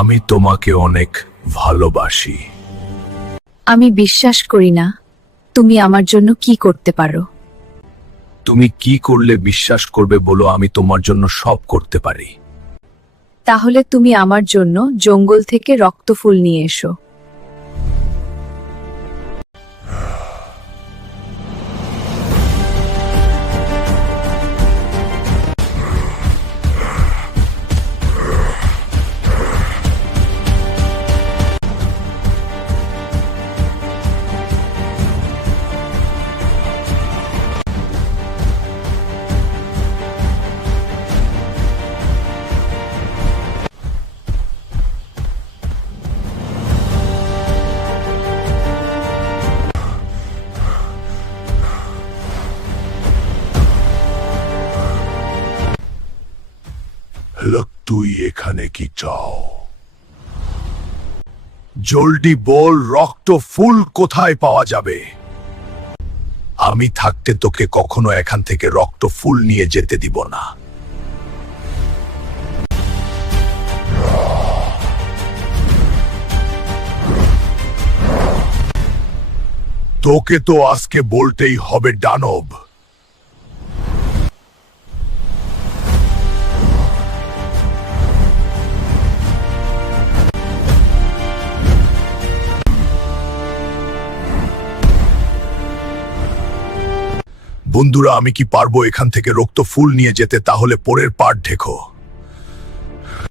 আমি তোমাকে অনেক ভালোবাসি। আমি বিশ্বাস করি না তুমি আমার জন্য কি করতে পারো। তুমি কি করলে বিশ্বাস করবে বলো আমি তোমার জন্য সব করতে পারি। তাহলে তুমি আমার জন্য জঙ্গল থেকে রক্ত ফুল নিয়ে এসো। লোক তুই এখানে কি চাও? জলদি বল রক্ত ফুল কোথায় পাওয়া যাবে? আমি থাকতে তোকে কখনো এখান থেকে রক্ত ফুল নিয়ে যেতে দিব না। তোকে তো আজকে বলতেই হবে, দানব। বন্ধুরা আমি কি পারব এখান থেকে রক্ত ফুল নিয়ে যেতে? তাহলে পরের পার্ট ঢেকো